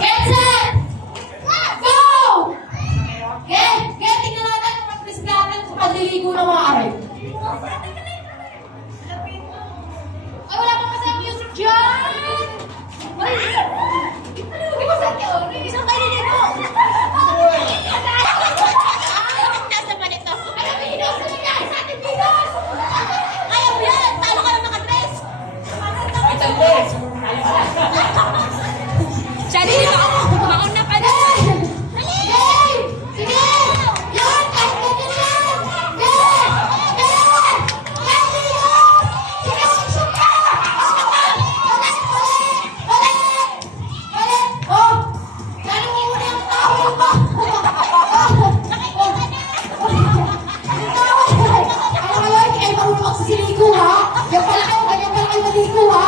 Get set! Go! Get, tingnan natin kung mag-press natin kung padiligo ng mga aray. Ay, wala pa kasi ang music dyan! Hindi mo sa tiyo. Isang kayo dito. Nasa pa nito. Alam mo, inos ko niya. Isa ating binos. Kaya mo yan. Talo ka lang nakadress. Isang dress. Siya din ako. Mauna ka na. Sige! Yan! Kahit ganyan yan! Yan! Yan! Yan! Sige! Shoot ka! Ulit! Oh! Lalo mo muna yung tawag mo! Nakikita niya! Alam mo yun, hindi kayo marunong magsisiligo ha? Yan pala kayo, ganyan pala kayo maligo ha?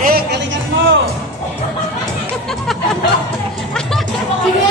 Shake, galingan mo! Sige!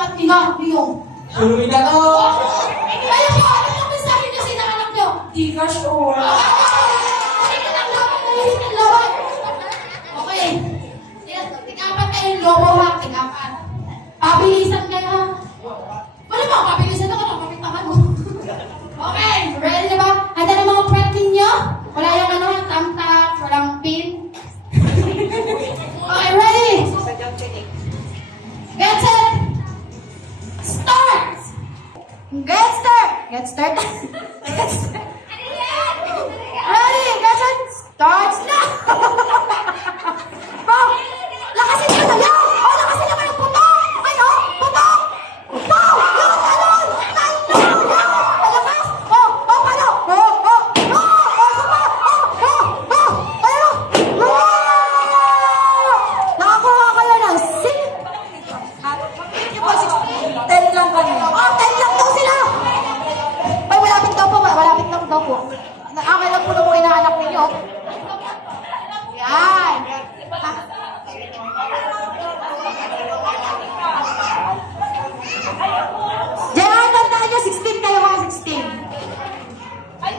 at ina niyo. Suruin na to! Kaya po, ano yung mensahe niyo sa anak niyo? Di ka sure. Hindi ka lang laban, nahihit ang laban. Okay. Tingapan kayo yung lobo ha, tingapan. Pabilisan kayo ha. Wala ba, pabilisan ako, nakapapitahan mo. Okay, ready na ba? Handa na mga prep ninyo? Wala yung ano, tam-tak, walang pin. Okay, ready? Get set! Start! Get start! Get start? Get start. Ready? Get set! Starts now! Oh! Lakasin nyo na yan! Oh, lakasin naman yung putok! Ay, oh! Putok! Putok! Yun! Talon! Talon! Palakas! Oh! Oh! Palo! Oh! Oh! Oh! Oh! Sapa! Oh! Oh! Oh! Ayun! Oh! Nakakuha kayo ng 10 lang kami. Oh, 10 lang daw sila! Ay, malapit daw po. Malapit lang daw po. Nakakay lang po na mo inaanak ninyo. Yan! Diyan, tandaan nyo, 16 kayo mga 16. Ay,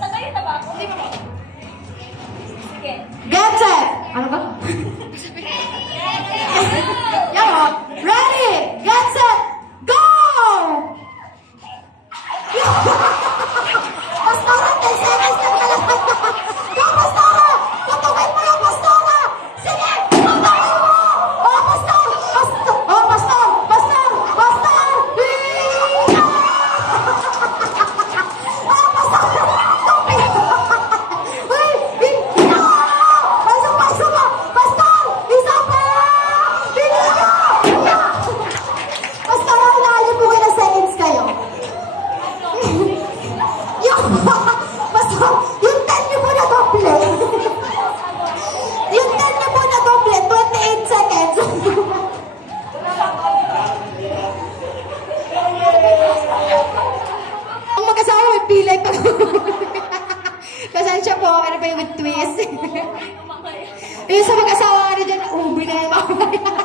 sanay na ba ako? Hindi mo. Sige. Get set! Ano ba? Yan o. Ready! Get set! Go! Pastora, 10 seconds na talaga. Go, Pastora! Tutukin mo yung Pastora! Sige! Tutukin mo! Oh, Pastor! Pastor! Oh, Pastor! Pastor! Pastor! Oh, Pastor! Tutukin mo! Uy! No! Isa pa! Isa pa! Pastor! Isa pa! Pastor, unahan niyo po kayo na seconds kayo. Pastor, yung 10 niyo po na doble. Yung 10 niyo po na doble, 28 seconds. Ang mag-asawa, may pilay pa. Pasensya po, ano pa yung with twist. Yung sa mag-asawa na dyan, ubi na yung mamaya.